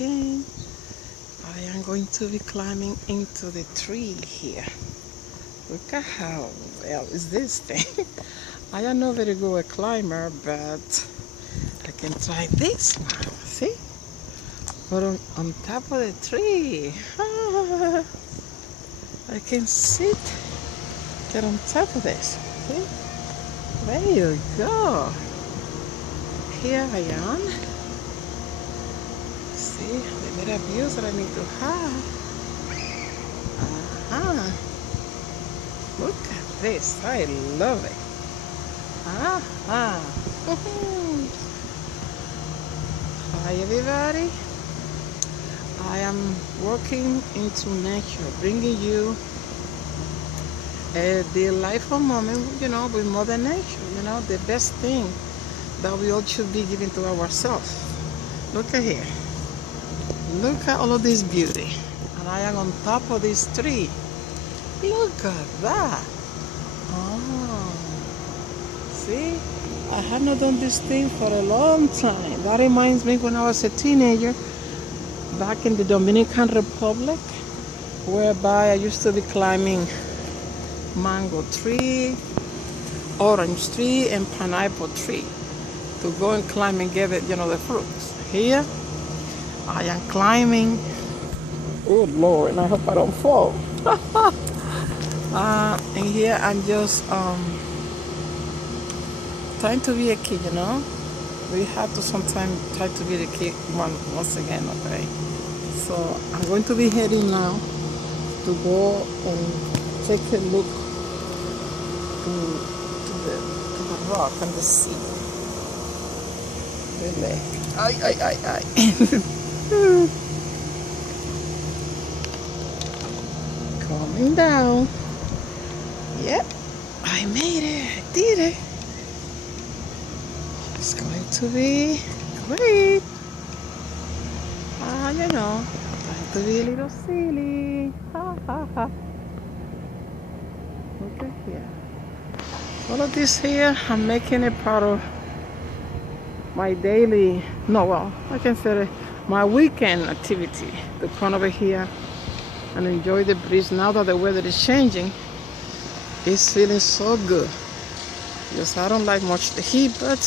again. I am going to be climbing into the tree here. Look at how well is this thing. I am not very good a climber, but I can try this one. See? But on top of the tree. I can get on top of this. See? There you go. Here I am. See the little views that I need to have. Look at this. I love it. Hi everybody. I am walking into nature, bringing you a delightful moment, with Mother Nature. The best thing that we all should be giving to ourselves. Look at here. Look at all of this beauty. And I am on top of this tree. Look at that. Oh. See? I have not done this thing for a long time. That reminds me when I was a teenager back in the Dominican Republic, whereby I used to be climbing mango tree, orange tree, and pineapple tree to go and climb and get it, the fruits. Here I am climbing. Oh Lord, and I hope I don't fall. And here I'm just trying to be a kid, We have to sometimes try to be the kid once again, okay? So I'm going to be heading now to go and take a look to the rock and the sea. Really. Ay. Coming down. Yep, I made it. I did it. It's going to be great. Trying to be a little silly. Look at here. All of this here, I'm making it part of my daily, I can say my weekend activity. To come over here and enjoy the breeze. Now that the weather is changing, it's feeling so good. Because I don't like much the heat, but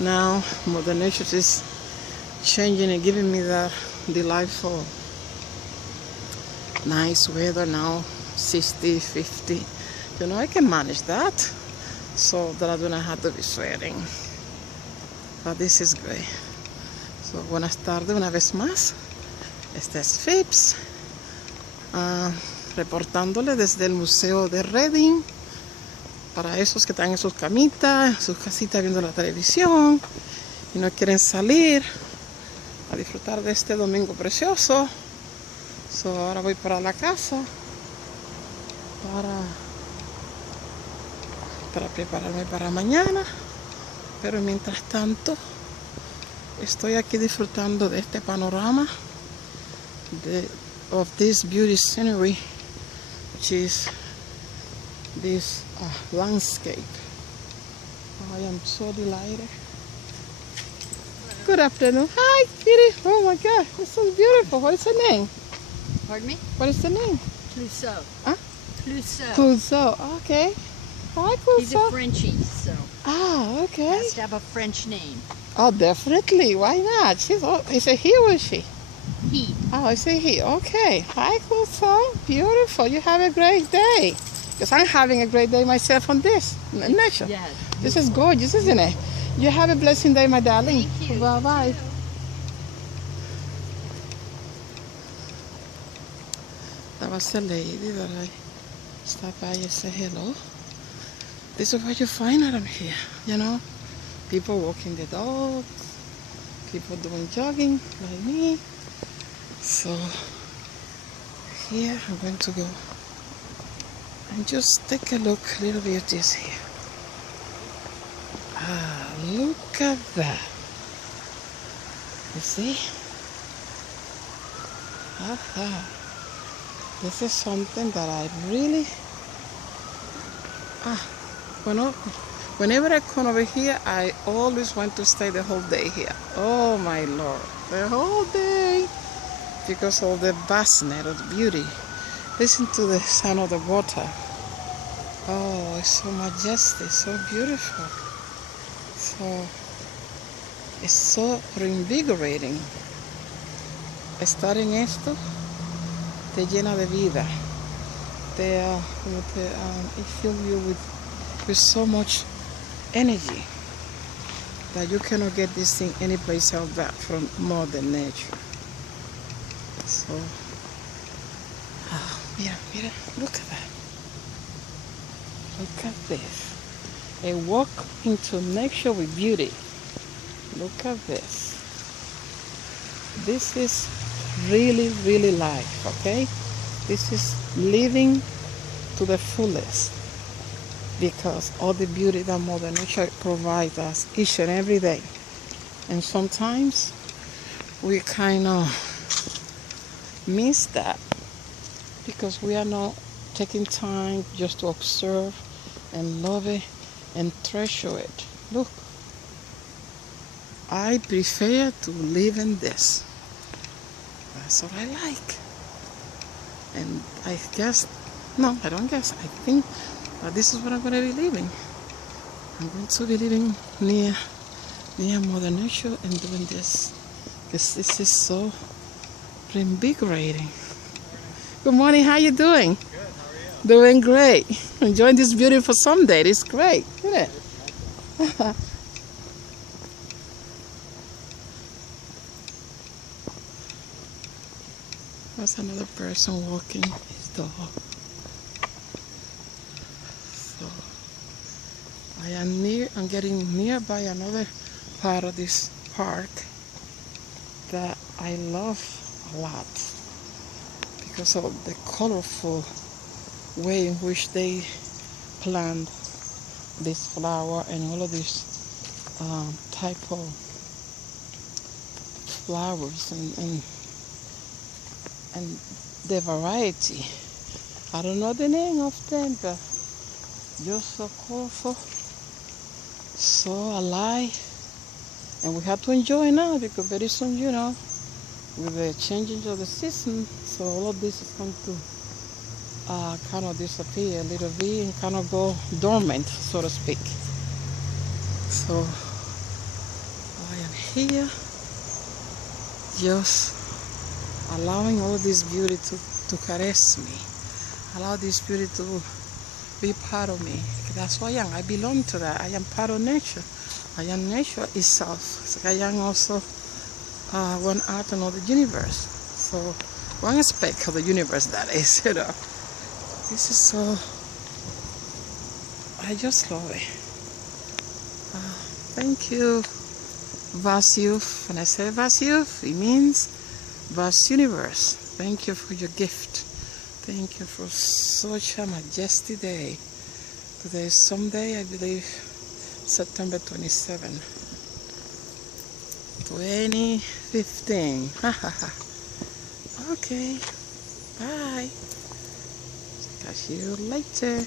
now Mother Nature is changing and giving me that delightful nice weather now, 60, 50. I can manage that so that I do not have to be sweating. But this is great. So buenas tardes una vez más. Este es Phipps, reportándole desde el Museo de Reading. Para esos que están en sus camitas, en sus casitas viendo la televisión y no quieren salir a disfrutar de este domingo precioso. Ahora voy para la casa para prepararme para mañana. Pero mientras tanto estoy aquí disfrutando de este panorama of this beauty scenery, which is this landscape. I am so delighted. Good afternoon. Hi, Kitty. Oh my God, it's so beautiful. What is the name? Pardon me? What is the name? Clouseau. Huh? Clouseau. Clouseau. Okay. Hi, Clouseau. He's a Frenchie, so okay. has to have a French name. Oh, definitely. Why not? Is it he or she? He. Oh, I say he. Okay. Hi, Clouseau. Beautiful. You have a great day. Because I'm having a great day myself on this nature. Yeah. This is gorgeous, isn't it? You have a blessing day, my darling. Thank you. Bye-bye. That was the lady that I stopped by and said hello. This is what you find around here, People walking the dogs, people doing jogging like me. So here I'm going to go and just take a look, little bit of this here. Look at that. You see? This is something that I really Whenever I come over here, I always want to stay the whole day here. Oh my Lord, the whole day, because of the vastness of the beauty. Listen to the sound of the water. Oh, it's so majestic, so beautiful. So it's so reinvigorating. Estar en esto te llena de vida. It fills you with so much energy that you cannot get this thing anyplace else but from Mother Nature. So, mira, look at that. Look at this. A walk into nature with beauty. Look at this. This is really, really life, okay? This is living to the fullest, because all the beauty that Mother Nature provides us each and every day. And sometimes we kind of miss that because we are not taking time just to observe and love it and treasure it. Look, I prefer to live in this. That's what I like. And I guess, no, I don't guess, I think this is what I'm going to be living. I'm going to be living near Mother Nature and doing this, because this is so reinvigorating. Good morning, how you doing? Good, how are you? Doing great. Enjoying this beautiful Sunday. It's great, isn't it? There's another person walking his dog. So I'm getting nearby another part of this park that I love a lot because of the colorful way in which they plant this flower and all of these type of flowers and the variety. I don't know the name of them, but just so colorful, so alive, and we have to enjoy now because very soon, you know, with the changing of the season, so all of this is going to kind of disappear a little bit and kind of go dormant, so to speak. So I am here just allowing all this beauty to caress me, allow this beauty to be part of me. That's who I am. I belong to that. I am part of nature. I am nature itself. So I am also one atom of the universe. So one aspect of the universe, that is, you know. This is so, I just love it. Thank you, vast youth. When I say vast youth, it means vast universe. Thank you for your gift. Thank you for such a majestic day. Today is Sunday, I believe, September 27, 2015. Okay, bye. Catch you later.